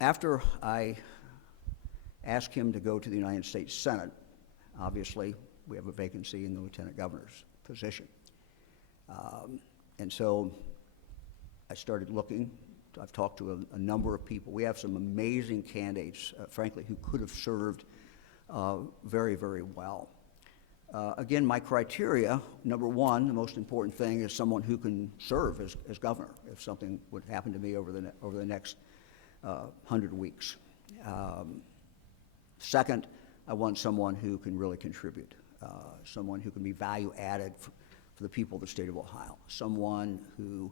After I asked him to go to the United States Senate, obviously we have a vacancy in the lieutenant governor's position. And so I started looking. I've talked to a number of people. We have some amazing candidates, frankly, who could have served very, very well. Again, my criteria, number one, the most important thing is someone who can serve as governor if something would happen to me over the next 100 weeks. Second, I want someone who can really contribute, someone who can be value added for the people of the state of Ohio, someone who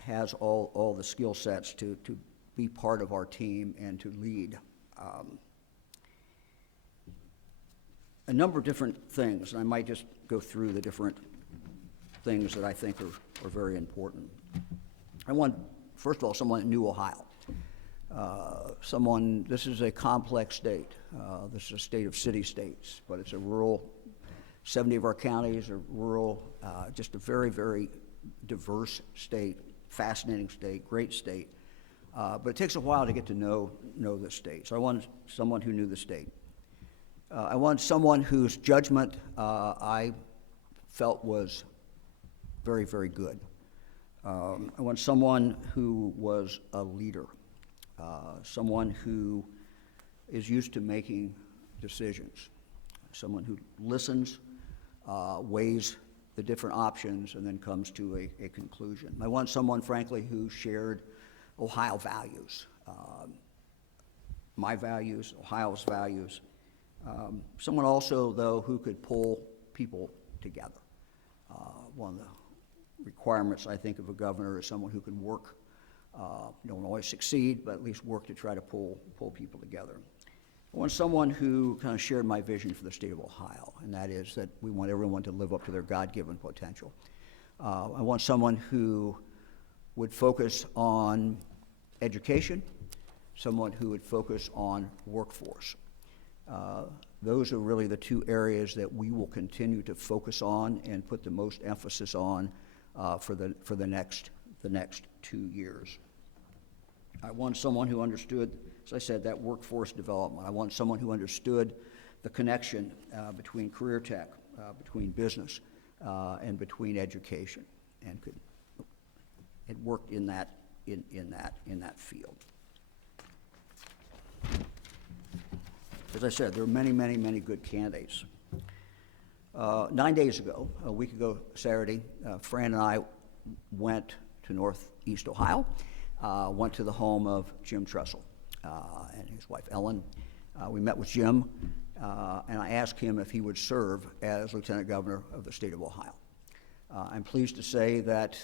has all the skill sets to be part of our team and to lead. A number of different things, and I might just go through the different things that I think are very important. I want, first of all, someone that knew Ohio. This is a complex state. This is a state of city-states, but it's a rural, 70 of our counties are rural, just a very, very diverse state, fascinating state, great state. But it takes a while to get to know the state. So I wanted someone who knew the state. I wanted someone whose judgment I felt was very, very good. I want someone who was a leader, someone who is used to making decisions, someone who listens, weighs the different options, and then comes to a conclusion. I want someone, frankly, who shared Ohio values, my values, Ohio's values. Someone also, though, who could pull people together. One of the requirements, I think, of a governor is someone who can work. Don't always succeed, but at least work to try to pull people together. I want someone who kind of shared my vision for the state of Ohio, and that is that we want everyone to live up to their God-given potential. I want someone who would focus on education, someone who would focus on workforce. Those are really the two areas that we will continue to focus on and put the most emphasis on for the next 2 years. I want someone who understood, as I said, that workforce development. I want someone who understood the connection between career tech, between business, and between education, and had worked in that field. As I said, there are many, many, many good candidates. 9 days ago, a week ago Saturday, Fran and I went to Northeast Ohio, went to the home of Jim Tressel and his wife Ellen. We met with Jim, and I asked him if he would serve as Lieutenant Governor of the state of Ohio. I'm pleased to say that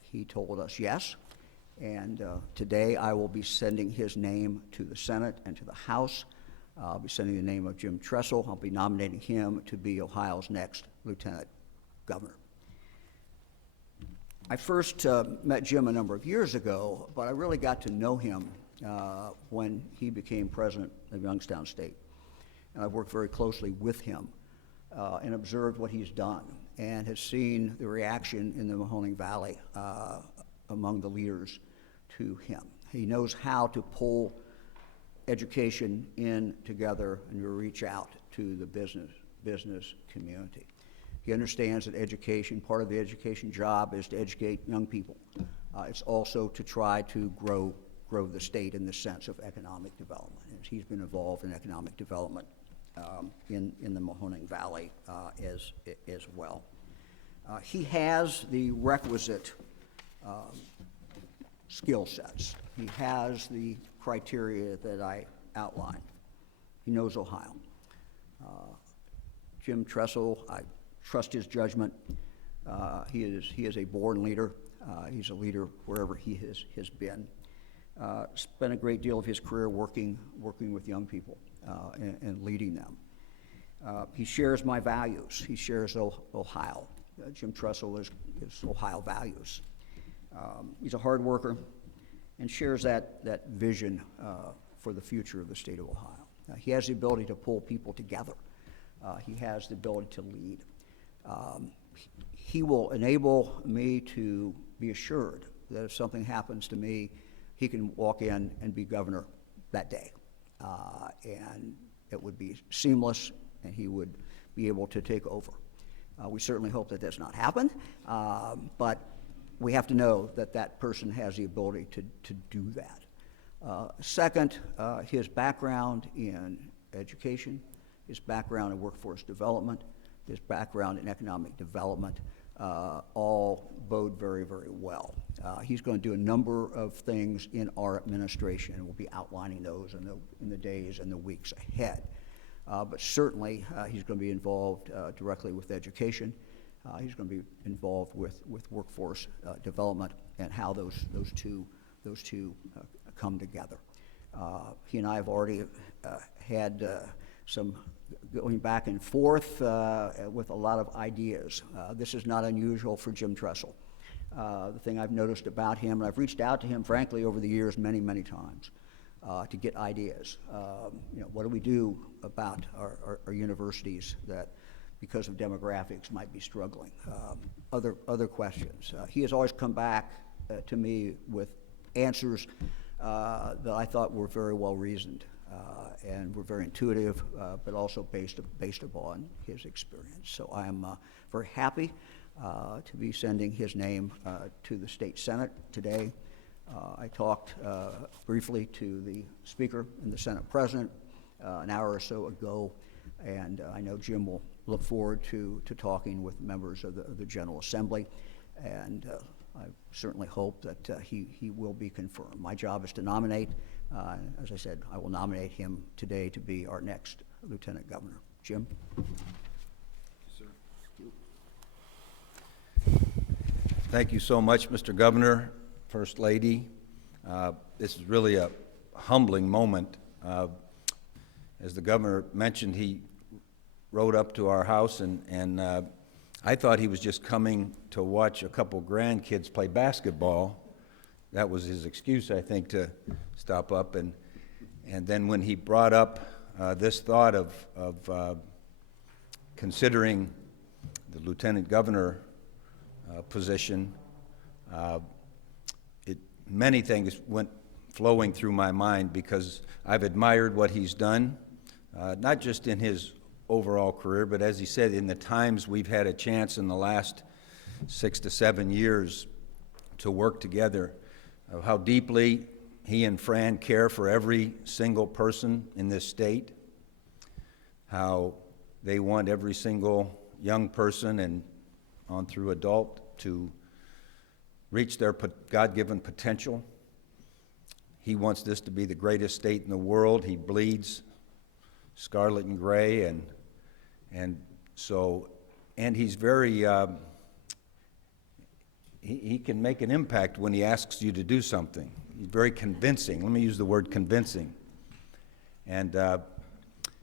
he told us yes, and today I will be sending his name to the Senate and to the House. I'll be sending the name of Jim Tressel. I'll be nominating him to be Ohio's next Lieutenant Governor. I first met Jim a number of years ago, but I really got to know him when he became president of Youngstown State. And I've worked very closely with him and observed what he's done and has seen the reaction in the Mahoning Valley among the leaders to him. He knows how to pull education in together and to reach out to the business community. He understands that education, part of the education job is to educate young people. It's also to try to grow the state in the sense of economic development. And he's been involved in economic development in the Mahoning Valley as well. He has the requisite skill sets. He has the criteria that I outlined. He knows Ohio. Jim Tressel, I trust his judgment. He is a born leader. He's a leader wherever he has been. Spent a great deal of his career working with young people and leading them. He shares my values. He shares Ohio. Jim Tressel is Ohio values. He's a hard worker and shares that vision for the future of the state of Ohio. He has the ability to pull people together. He has the ability to lead. He will enable me to be assured that if something happens to me, he can walk in and be governor that day. And it would be seamless, and he would be able to take over. We certainly hope that does not happen, but we have to know that that person has the ability to do that. Second, his background in education, his background in workforce development, his background in economic development, all bode very, very well. He's going to do a number of things in our administration, and we'll be outlining those in the days and the weeks ahead. But certainly, he's going to be involved directly with education. He's going to be involved with workforce development and how those two come together. He and I have already had some going back and forth with a lot of ideas. This is not unusual for Jim Tressel. The thing I've noticed about him, and I've reached out to him, frankly, over the years many, many times to get ideas. What do we do about our universities that, because of demographics, might be struggling? Other questions. He has always come back to me with answers that I thought were very well reasoned and were very intuitive, but also based upon his experience. So I am very happy to be sending his name to the state Senate today. I talked briefly to the Speaker and the Senate President an hour or so ago, and I know Jim will look forward to talking with members of the General Assembly, and I certainly hope that he will be confirmed. My job is to nominate. As I said, I will nominate him today to be our next Lieutenant Governor. Jim? Sir. Thank you so much, Mr. Governor, First Lady. This is really a humbling moment. As the governor mentioned, he rode up to our house, and I thought he was just coming to watch a couple grandkids play basketball. That was his excuse, I think, to stop up. And then when he brought up this thought of considering the lieutenant governor position, many things went flowing through my mind, because I've admired what he's done, not just in his overall career, but as he said, in the times we've had a chance in the last 6 to 7 years to work together, of how deeply he and Fran care for every single person in this state, how they want every single young person and on through adult to reach their God-given potential. He wants this to be the greatest state in the world. He bleeds scarlet and gray, and he's very he can make an impact when he asks you to do something. He's very convincing. Let me use the word convincing. And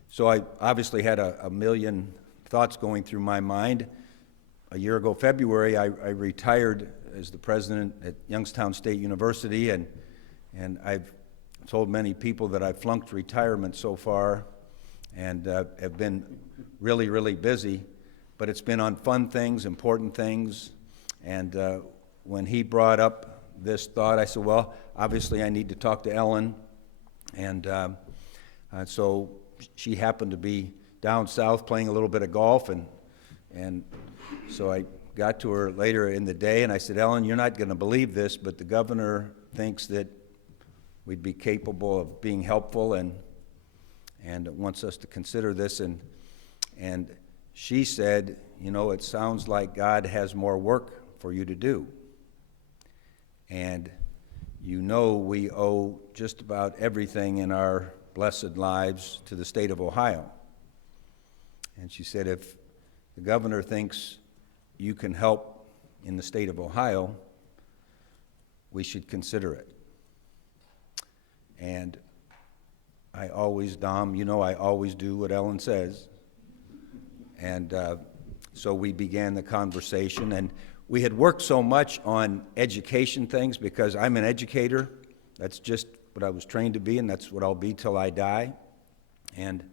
so I obviously had a million thoughts going through my mind. A year ago, February, I retired as the president at Youngstown State University, and I've told many people that I've flunked retirement so far, and have been really, really busy. But it's been on fun things, important things. And when he brought up this thought, I said, well, obviously I need to talk to Ellen. And so she happened to be down south playing a little bit of golf, and so I got to her later in the day, and I said, Ellen, you're not going to believe this, but the governor thinks that we'd be capable of being helpful and wants us to consider this. And she said, it sounds like God has more work for you to do. And we owe just about everything in our blessed lives to the state of Ohio. And she said, if the governor thinks you can help in the state of Ohio, we should consider it. And I always, Dom, I always do what Ellen says. And so we began the conversation, and we had worked so much on education things because I'm an educator. That's just what I was trained to be, and that's what I'll be till I die. And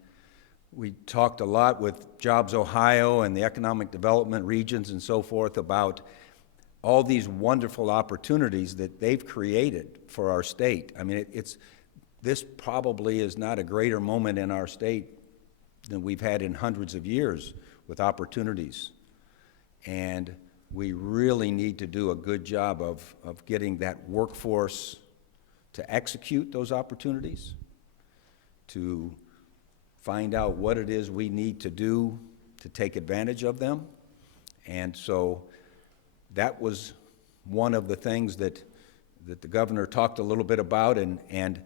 we talked a lot with JobsOhio and the economic development regions and so forth about all these wonderful opportunities that they've created for our state. I mean, this probably is not a greater moment in our state than we've had in hundreds of years with opportunities. And we really need to do a good job of getting that workforce to execute those opportunities, to find out what it is we need to do to take advantage of them. And so that was one of the things that the governor talked a little bit about, and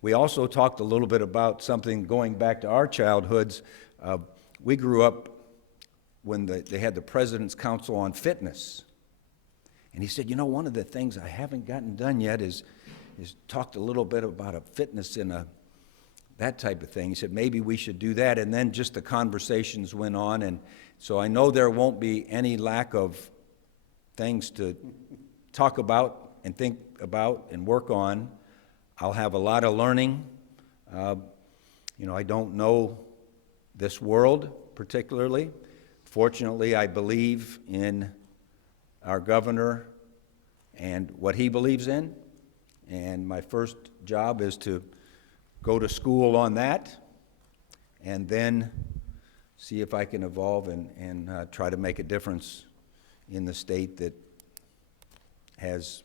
we also talked a little bit about something going back to our childhoods. We grew up when they had the President's Council on Fitness. And he said, you know, one of the things I haven't gotten done yet is talked a little bit about a fitness in that type of thing. He said, maybe we should do that. And then just the conversations went on. And so I know there won't be any lack of things to talk about and think about and work on. I'll have a lot of learning. You know, I don't know this world particularly. Fortunately, I believe in our governor and what he believes in. And my first job is to go to school on that and then see if I can evolve and try to make a difference in the state that has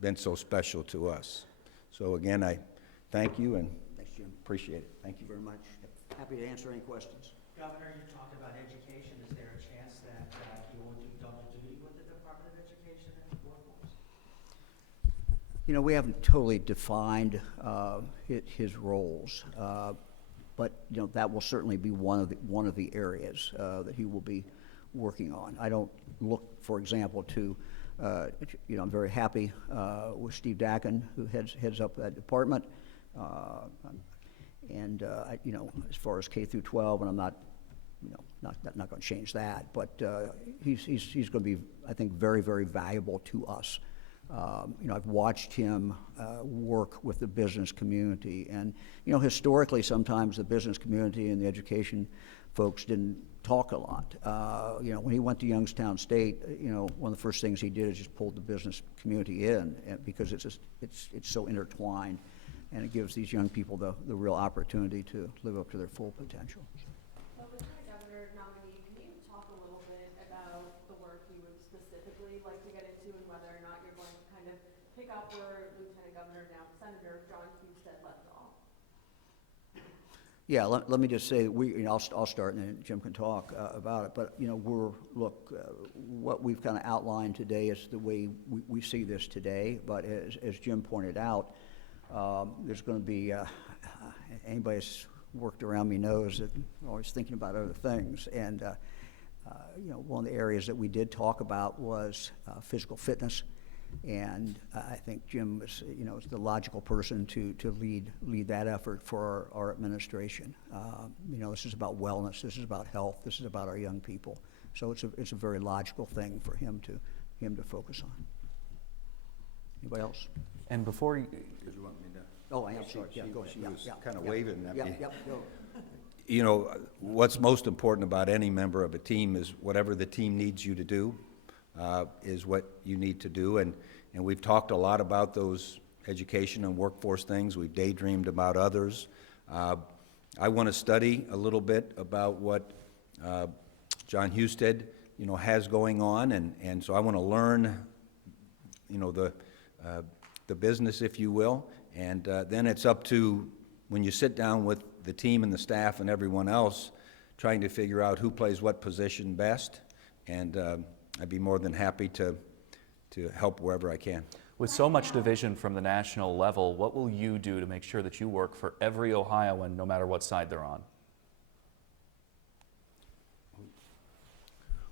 been so special to us. So again, I thank you and Thanks, Jim. appreciate it. Thank you. Very much. Happy to answer any questions. Governor, you talked about education. Is there a chance that you will do double duty with the Department of Education and the workforce? You know, we haven't totally defined his roles, but you know that will certainly be one of the areas that he will be working on. I don't look, for example, to you know, I'm very happy with Steve Dakin, who heads up that department, and you know, as far as K through 12, and I'm not, you know, not going to change that, but he's going to be, I think, very, very valuable to us. You know, I've watched him work with the business community, and you know, historically, sometimes the business community and the education folks didn't talk a lot. You know, when he went to Youngstown State, you know, one of the first things he did is just pulled the business community in, because it's so intertwined, and it gives these young people the real opportunity to live up to their full potential. Well, Lieutenant Governor nominee, can you talk a little bit about the work you would specifically like to get into and whether or not you're going to kind of pick up where Lieutenant Governor, now Senator John Husted, left off? Yeah, let me just say that you know, I'll start and then Jim can talk about it. But you know, what we've kind of outlined today is the way we see this today. But as Jim pointed out, there's going to be anybody who's worked around me knows that I'm always thinking about other things. And you know, one of the areas that we did talk about was physical fitness. And I think Jim is, you know, is the logical person to lead that effort for our administration. You know, this is about wellness. This is about health. This is about our young people. So it's a very logical thing for him to focus on. Anybody else? And before you, Did you want me to? Oh, I am sorry. Yeah, go ahead. She Yeah, was yeah, kind of yeah. waving at me. Yeah, go. You know, what's most important about any member of a team is whatever the team needs you to do is what you need to do. And we've talked a lot about those education and workforce things. We've daydreamed about others. I want to study a little bit about what John Husted, you know, has going on. And so I want to learn, you know, the business, if you will. And then it's up to, when you sit down with the team and the staff and everyone else, trying to figure out who plays what position best. And I'd be more than happy to help wherever I can. with so much division from the national level, what will you do to make sure that you work for every Ohioan, no matter what side they're on?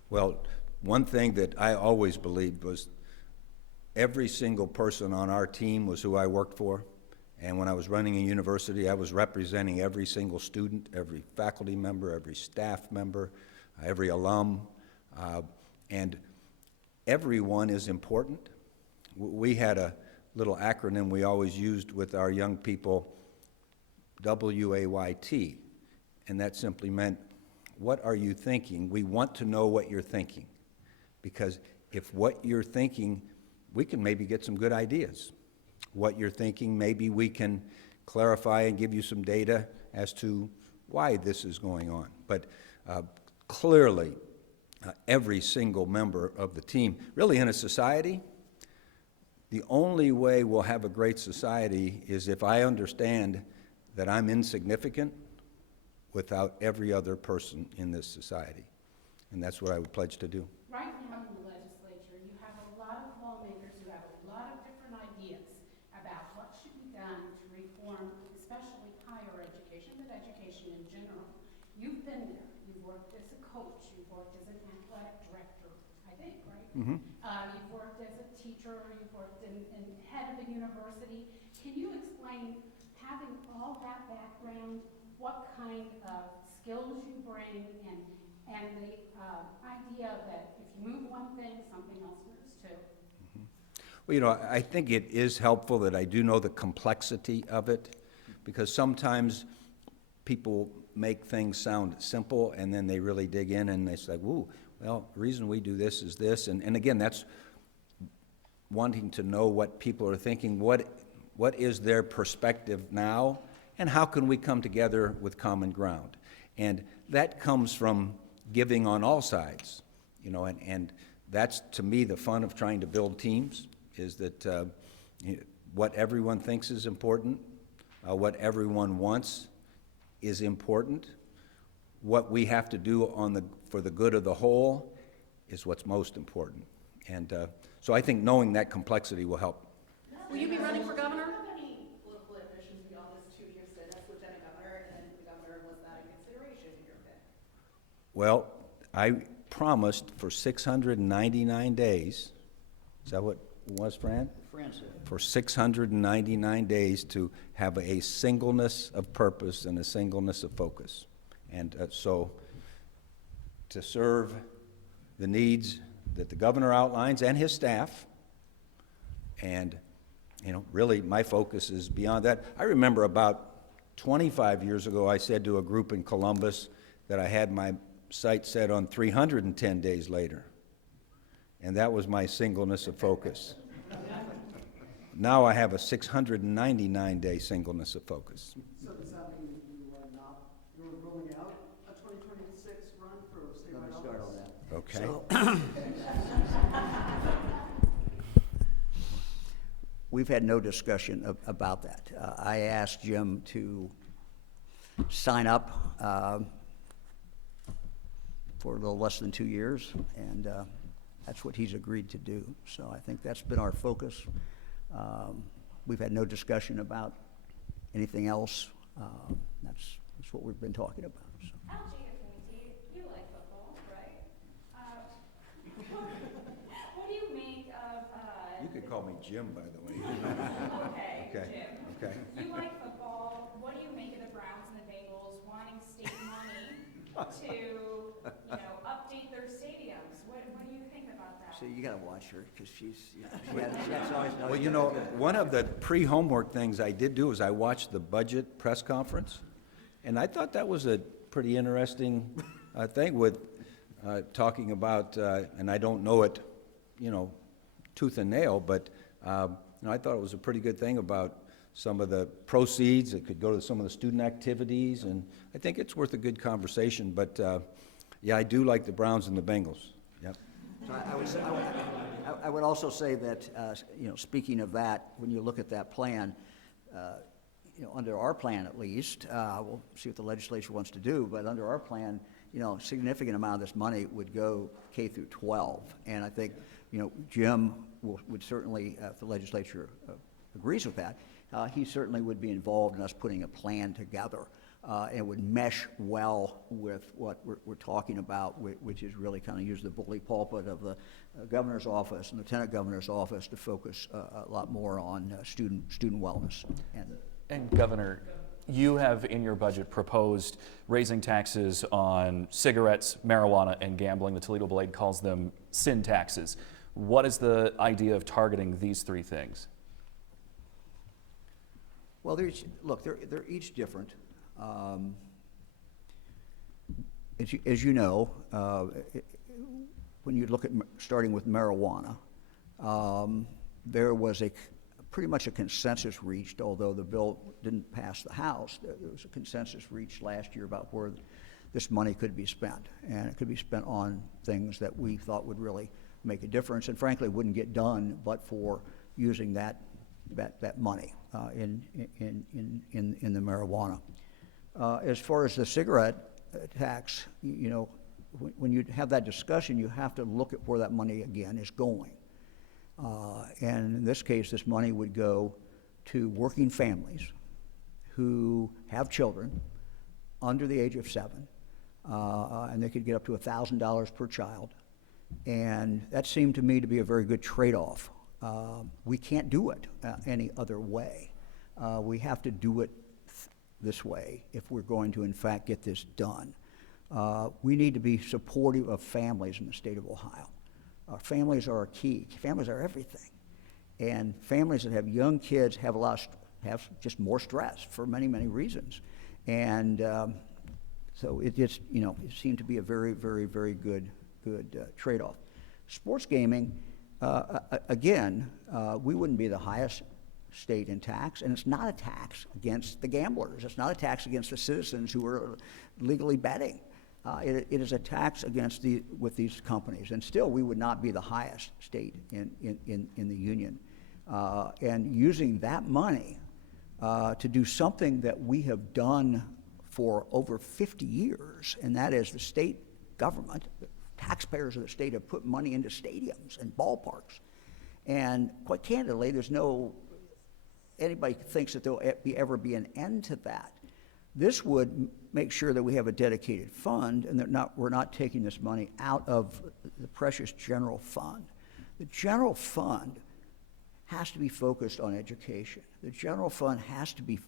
Well, one thing that I always believed was every single person on our team was who I worked for. And when I was running a university, I was representing every single student, every faculty member, every staff member, every alum. And everyone is important. We had a little acronym we always used with our young people, WAYT. And that simply meant, what are you thinking? We want to know what you're thinking. Because if what you're thinking, we can maybe get some good ideas. What you're thinking, maybe we can clarify and give you some data as to why this is going on. But clearly, every single member of the team, really in a society, the only way we'll have a great society is if I understand that I'm insignificant without every other person in this society. And that's what I would pledge to do. Right now in the legislature, you have a lot of lawmakers who have a lot of different ideas about what should be done to reform, especially higher education, but education in general. You've been there. You've worked as a coach. You've worked as an athletic director, I think, right? Mm-hmm. You've worked as a teacher. You've worked in head of a university. Can you explain, having all that background, what kind of skills you bring and the idea that if you move one thing, something else moves too? Well, you know, I think it is helpful that I do know the complexity of it, because sometimes people make things sound simple and then they really dig in and they say, woo, well, the reason we do this is this. And again, that's wanting to know what people are thinking, what is their perspective now, and how can we come together with common ground. And that comes from giving on all sides, you know, and that's, to me, the fun of trying to build teams, is that what everyone thinks is important, what everyone wants is important. What we have to do for the good of the whole is what's most important. And so I think knowing that complexity will help. Will you be running for governor? Do you have any political ambitions beyond this 2 year stint as lieutenant governor? And then the governor, was that a consideration in your pick? Well, I promised for 699 days, is that what it was, Fran? Fran said. For 699 days to have a singleness of purpose and a singleness of focus. And so to serve the needs that the governor outlines and his staff, and you know, really my focus is beyond that. I remember about 25 years ago, I said to a group in Columbus that I had my sights set on 310 days later. And that was my singleness of focus. Now I have a 699-day singleness of focus. So does that mean you're ruling out a 2026 run for statewide office? Let me start on that. Okay. We've had no discussion about that. I asked Jim to sign up for a little less than 2 years, and that's what he's agreed to do. So I think that's been our focus. We've had no discussion about anything else. That's what we've been talking about. So. You like football, right? What do you make of, You could call me Jim, by the way. okay, Okay. Jim. Okay. You like football. What do you make of the Browns and the Bengals wanting state money to, update their stadiums? What do you think about that? So you got to watch her because she always knows. Well, you know, one of the pre-homework things I did do was I watched the budget press conference, and I thought that was a pretty interesting thing with talking about, and I don't know it, tooth and nail, but I thought it was a pretty good thing about some of the proceeds that could go to some of the student activities, and I think it's worth a good conversation. But yeah, I do like the Browns and the Bengals. Yep. So I would also say that, speaking of that, when you look at that plan, under our plan at least, we'll see what the legislature wants to do, but under our plan, a significant amount of this money would go K through 12. And I think, Jim would certainly, if the legislature agrees with that, he certainly would be involved in us putting a plan together. And would mesh well with what we're talking about, which is really kind of use the bully pulpit of the governor's office and lieutenant governor's office to focus a lot more on student wellness. And Governor, you have in your budget proposed raising taxes on cigarettes, marijuana, and gambling. The Toledo Blade calls them sin taxes. What is the idea of targeting these three things? Well, they're each different. As you know, when you look at, starting with marijuana, there was pretty much a consensus reached, although the bill didn't pass the House. There was a consensus reached last year about where this money could be spent. And it could be spent on things that we thought would really make a difference, and frankly wouldn't get done but for using that money in the marijuana. As far as the cigarette tax, when you have that discussion, you have to look at where that money again is going. And in this case, this money would go to working families who have children under the age of 7, and they could get up to $1,000 per child. And that seemed to me to be a very good trade-off. We can't do it any other way. We have to do it this way if we're going to, in fact, get this done. We need to be supportive of families in the state of Ohio. Families are key. Families are everything. And families that have young kids have have just more stress for many, many reasons. And so it just, it seemed to be a very, very, very good trade-off. Sports gaming, again, we wouldn't be the highest state in tax, and it's not a tax against the gamblers. It's not a tax against the citizens who are legally betting. It is a tax with these companies, and still we would not be the highest state in the union. And using that money to do something that we have done for over 50 years, and that is the state government, the taxpayers of the state have put money into stadiums and ballparks. And quite candidly, anybody thinks that there'll ever be an end to that. This would make sure that we have a dedicated fund and that we're not taking this money out of the precious general fund. The general fund has to be focused on education. The general fund has to be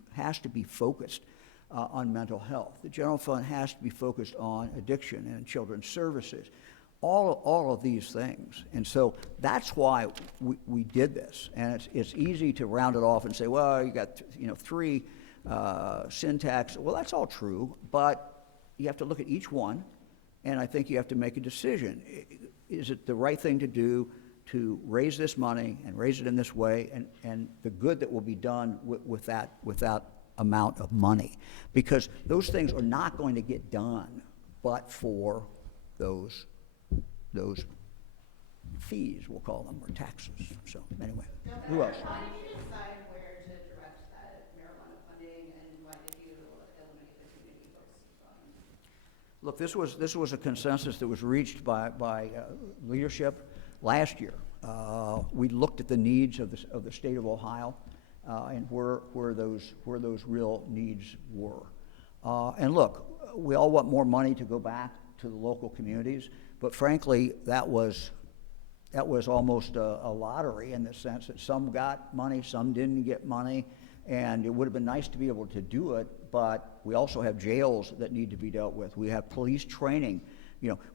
focused on mental health. The general fund has to be focused on addiction and children's services. All of these things. And so that's why we did this. And it's easy to round it off and say, well, you got 3 sin tax. Well, that's all true, but you have to look at each one, and I think you have to make a decision. Is it the right thing to do to raise this money and raise it in this way, and the good that will be done with that amount of money? Because those things are not going to get done but for those fees, we'll call them, or taxes. So anyway, who else? How did you decide where to direct that marijuana funding, and why did you eliminate the community focused fund? Look, this was a consensus that was reached by leadership last year. We looked at the needs of the state of Ohio and where those real needs were. And look, we all want more money to go back to the local communities, but frankly, that was almost a lottery in the sense that some got money, some didn't get money, and it would have been nice to be able to do it, but we also have jails that need to be dealt with. We have police training.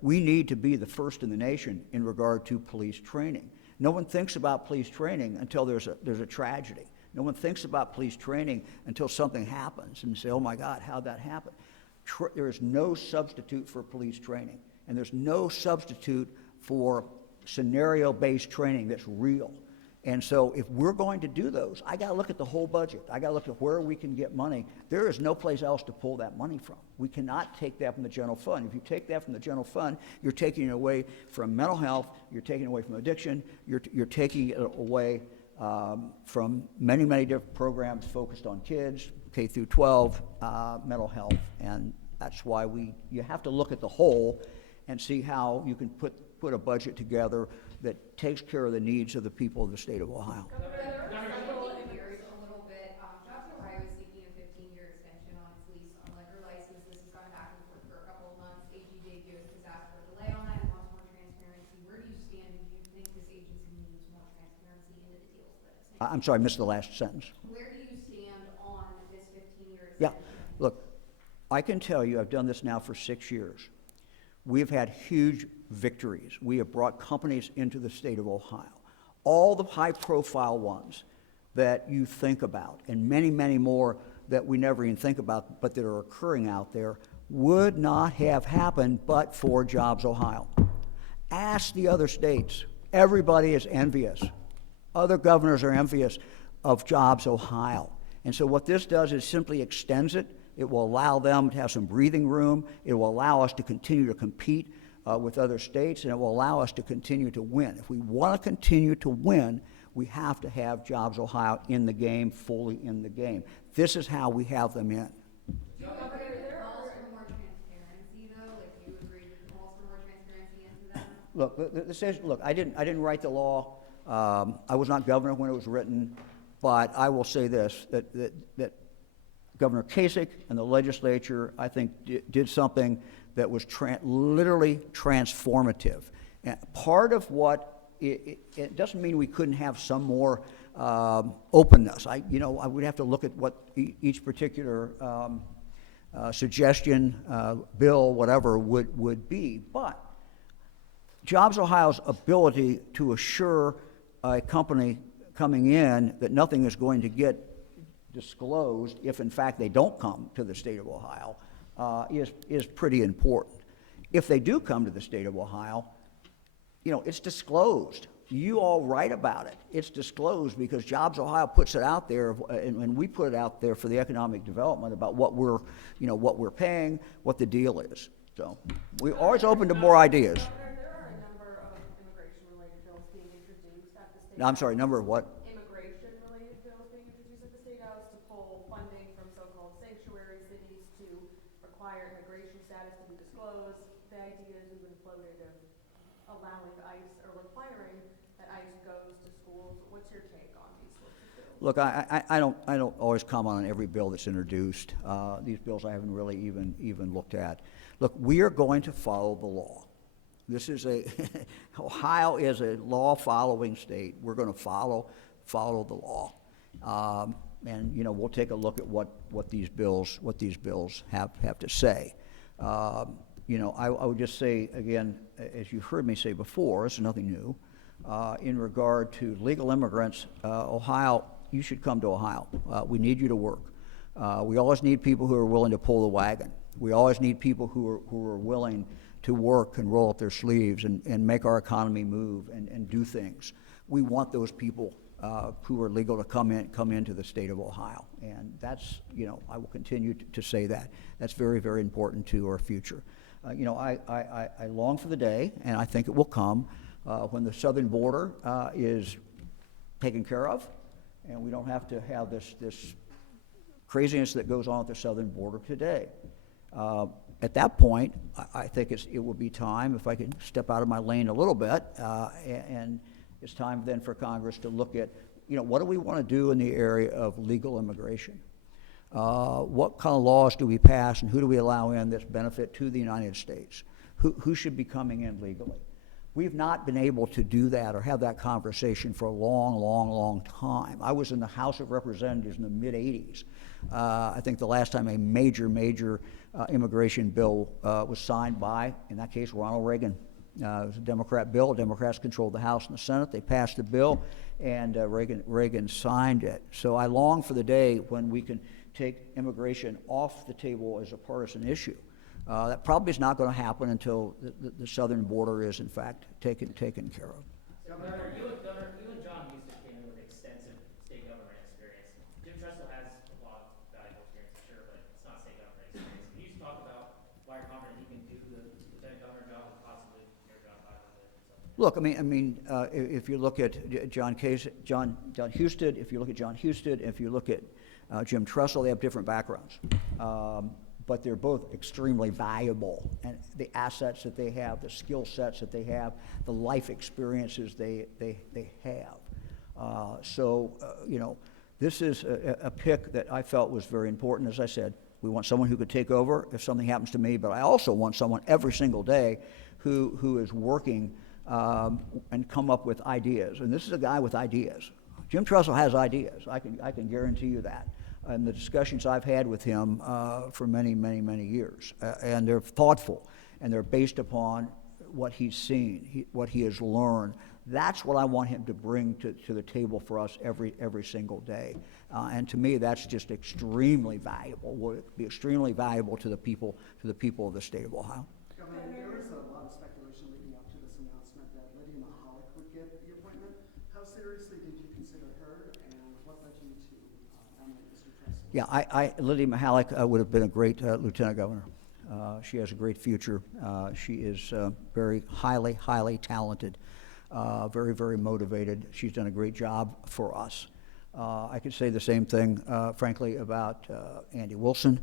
We need to be the first in the nation in regard to police training. No one thinks about police training until there's a tragedy. No one thinks about police training until something happens and say, oh my God, how'd that happen? There is no substitute for police training, and there's no substitute for scenario-based training that's real. And so if we're going to do those, I got to look at the whole budget. I got to look at where we can get money. There is no place else to pull that money from. We cannot take that from the general fund. If you take that from the general fund, you're taking it away from mental health, you're taking it away from addiction, you're taking it away from many, many different programs focused on kids, K through 12, mental health. And that's why you have to look at the whole and see how you can put a budget together that takes care of the needs of the people of the state of Ohio. Years a little bit. JobsOhio is seeking a 15-year extension on its lease on liquor license. This has gone back and forth for a couple of months. AG Davies has asked for a delay on that and wants more transparency. Where do you stand, and do you think this agency needs more transparency into the deals that it's making? I'm sorry, I missed the last sentence. Where do you stand on this 15-year extension? Yeah, look, I can tell you I've done this now for 6 years. We've had huge victories. We have brought companies into the state of Ohio. All the high-profile ones that you think about, and many, many more that we never even think about, but that are occurring out there, would not have happened but for JobsOhio. Ask the other states. Everybody is envious. Other governors are envious of JobsOhio. And so what this does is simply extends it. It will allow them to have some breathing room. It will allow us to continue to compete with other states, and it will allow us to continue to win. If we want to continue to win, we have to have JobsOhio in the game, fully in the game. This is how we have them in. Do you agree with the calls for more transparency, though? Like, do you agree with the calls for more transparency into them? Look, I didn't write the law. I was not governor when it was written, but I will say this, that Governor Kasich and the legislature, I think, did something that was literally transformative. And part of what, it doesn't mean we couldn't have some more openness. I would have to look at what each particular suggestion, bill, whatever, would be. But JobsOhio's ability to assure a company coming in that nothing is going to get disclosed if in fact they don't come to the state of Ohio is pretty important. If they do come to the state of Ohio, it's disclosed. You all write about it. It's disclosed because JobsOhio puts it out there, and we put it out there for the economic development about what we're paying, what the deal is. So we're always open to more ideas. There are a number of immigration-related bills being introduced at the state. I'm sorry, number of what? Immigration-related bills being introduced at the state house to pull funding from so-called sanctuary cities to require immigration status to be disclosed. The idea is even floated of allowing ICE or requiring that ICE goes to schools. What's your take on these sorts of bills? Look, I don't always comment on every bill that's introduced. These bills I haven't really even looked at. Look, we are going to follow the law. This is Ohio is a law-following state. We're going to follow the law, and we'll take a look at what these bills have to say. I would just say again, as you've heard me say before, this is nothing new. In regard to legal immigrants, Ohio, you should come to Ohio. We need you to work. We always need people who are willing to pull the wagon. We always need people who are willing to work and roll up their sleeves and make our economy move and do things. We want those people who are legal to come into the state of Ohio. And that's, I will continue to say that. That's very, very important to our future. I long for the day, and I think it will come, when the southern border is taken care of, and we don't have to have this craziness that goes on at the southern border today. At that point, I think it will be time, if I can step out of my lane a little bit, and it's time then for Congress to look at, what do we want to do in the area of legal immigration? What kind of laws do we pass, and who do we allow in that's benefit to the United States? Who should be coming in legally? We've not been able to do that or have that conversation for a long time. I was in the House of Representatives in the mid-'80s. I think the last time a major immigration bill was signed by, in that case, Ronald Reagan. It was a Democrat bill. Democrats controlled the House and the Senate. They passed the bill, and Reagan signed it. So I long for the day when we can take immigration off the table as a partisan issue. That probably is not going to happen until the southern border is, in fact, taken care of. Governor, you and John Huston came in with extensive state government experience. Jim Tressel has a lot of valuable experience, for sure, but it's not state government experience. Can you just talk about why you're confident he can do the lieutenant governor job and possibly near John Biden or something? Look, if you look at John Huston, if you look at John Huston, if you look at Jim Tressel, they have different backgrounds. But they're both extremely valuable, and the assets that they have, the skill sets that they have, the life experiences they have. This is a pick that I felt was very important. As I said, we want someone who could take over if something happens to me, but I also want someone every single day who is working and come up with ideas. And this is a guy with ideas. Jim Tressel has ideas. I can guarantee you that. And the discussions I've had with him for many years. And they're thoughtful, and they're based upon what he's seen, what he has learned. That's what I want him to bring to the table for us every single day. And to me, that's just extremely valuable. Will be extremely valuable to the people of the state of Ohio. Governor, there was a lot of speculation leading up to this announcement Yeah, Lydia Mihalik would have been a great lieutenant governor. She has a great future. She is very highly talented, very, very motivated. She's done a great job for us. I could say the same thing, frankly, about Andy Wilson.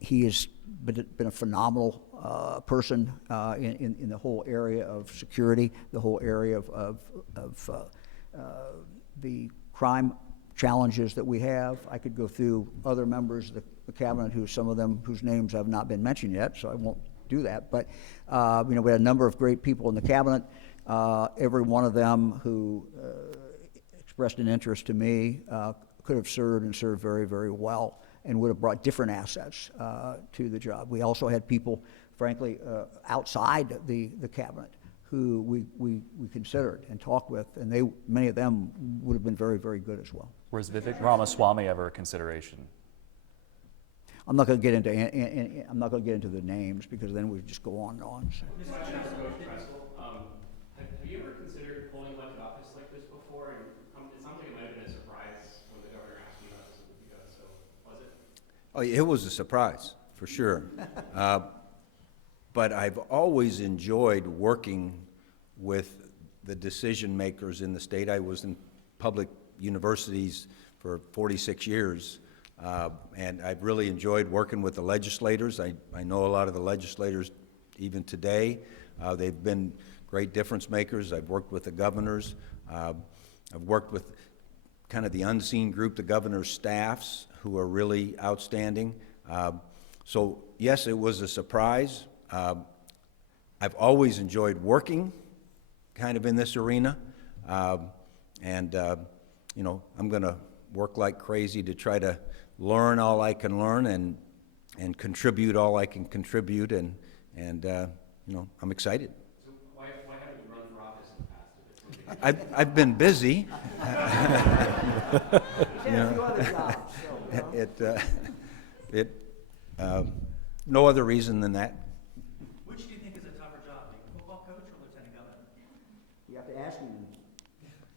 He has been a phenomenal person in the whole area of security, the whole area of the crime challenges that we have. I could go through other members of the cabinet, some of them whose names have not been mentioned yet, so I won't do that. But we had a number of great people in the cabinet. Every one of them who expressed an interest to me could have served and served very, very well, and would have brought different assets to the job. We also had people, frankly, outside the cabinet who we considered and talked with, and many of them would have been very, very good as well. Was Vivek Ramaswamy ever a consideration? I'm not going to get into the names because then we just go on and on. So. This question is Coach Trestle. Have you ever considered holding elected office like this before? And it sounds like it might have been a surprise when the governor asked you about this a week ago. So was it? Oh, it was a surprise, for sure. But I've always enjoyed working with the decision makers in the state. I was in public universities for 46 years, and I've really enjoyed working with the legislators. I know a lot of the legislators even today. They've been great difference makers. I've worked with the governors. I've worked with kind of the unseen group, the governor's staffs, who are really outstanding. So yes, it was a surprise. I've always enjoyed working kind of in this arena, and I'm going to work like crazy to try to learn all I can learn and contribute all I can contribute, and I'm excited. So why haven't you run for office in the past? I've been busy. He's had a few other jobs. No other reason than that. Which do you think is a tougher job, being a football coach or lieutenant governor? You have to ask him.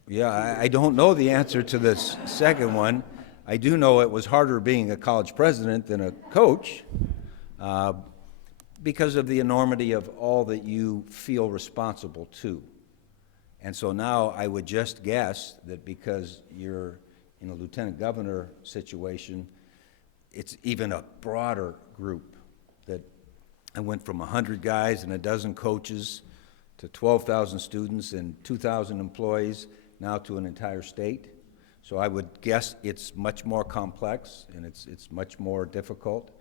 Yeah, I don't know the answer to this second one. I do know it was harder being a college president than a coach because of the enormity of all that you feel responsible to. And so now I would just guess that because you're in a lieutenant governor situation, it's even a broader group. That I went from 100 guys and a dozen coaches to 12,000 students and 2,000 employees, now to an entire state. So I would guess it's much more complex and it's much more difficult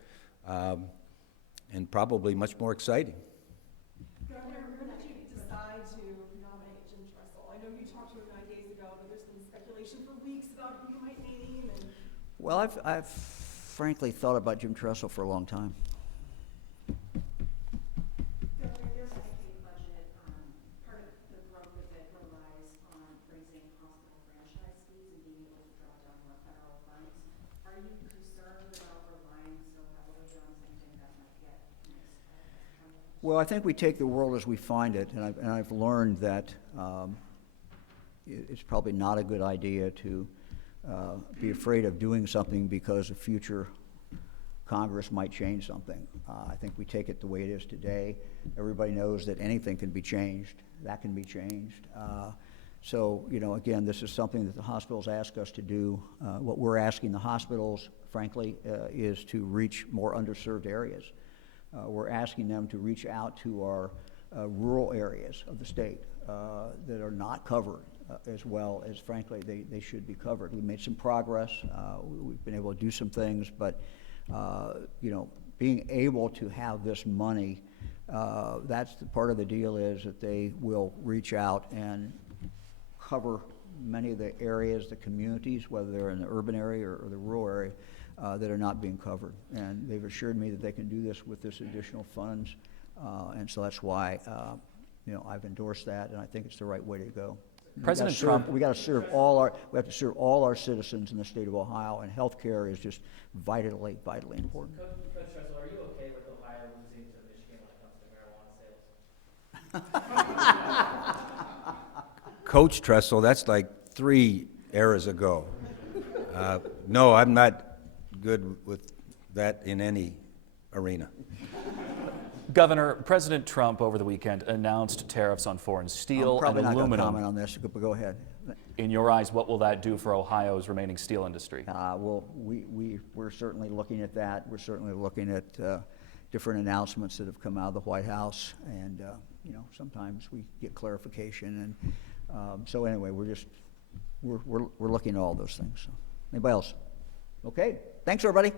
and probably much more exciting. Governor, when did you decide to nominate Jim Tressel? I know you talked to him 9 days ago, but there's been speculation for weeks about who you might name. Well, I've frankly thought about Jim Tressel for a long time. Governor, their Medicaid budget, part of the growth of it relies on raising hospital franchise fees and being able to draw down more federal funds. Are you concerned about relying so heavily on something that might get missed? Well, I think we take the world as we find it, and I've learned that it's probably not a good idea to be afraid of doing something because a future Congress might change something. I think we take it the way it is today. Everybody knows that anything can be changed. That can be changed. So, again, this is something that the hospitals ask us to do. What we're asking the hospitals, frankly, is to reach more underserved areas. We're asking them to reach out to our rural areas of the state that are not covered as well as, frankly, they should be covered. We made some progress. We've been able to do some things, but being able to have this money, that's the part of the deal is that they will reach out and cover many of the areas, the communities, whether they're in the urban area or the rural area, that are not being covered. And they've assured me that they can do this with this additional funds. And so that's why, I've endorsed that, and I think it's the right way to go. President Trump. We have to serve all our citizens in the state of Ohio, and health care is just vitally important. Coach Trestle, are you okay with Ohio losing to Michigan when it comes to marijuana sales? Coach Tressel, that's like 3 eras ago. No, I'm not good with that in any arena. Governor, President Trump over the weekend announced tariffs on foreign steel and Probably not going to aluminum. comment on this, but go ahead. In your eyes, what will that do for Ohio's remaining steel industry? Well, we're certainly looking at that. We're certainly looking at different announcements that have come out of the White House, and you know, sometimes we get clarification, and so anyway, we're looking at all those things. So. Anybody else? Okay. Thanks, everybody.